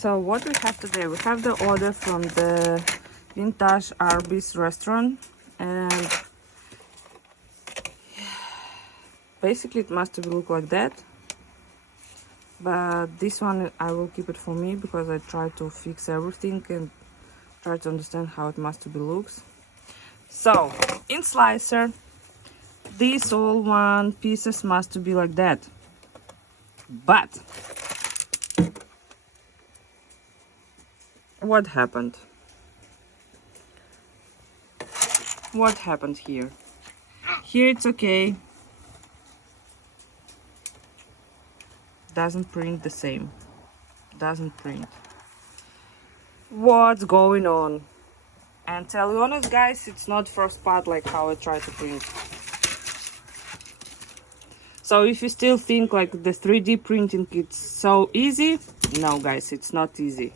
So what we have today, we have the order from the Vintage Arby's restaurant, and basically it must look like that, but this one I will keep it for me because I try to fix everything and try to understand how it must be looks. So in slicer, these all one pieces must be like that, but what happened? What happened here? Here it's okay. Doesn't print the same. Doesn't print. What's going on? And tell you honest, guys, it's not first part like how I try to print. So if you still think like the 3D printing it's so easy, no guys, it's not easy.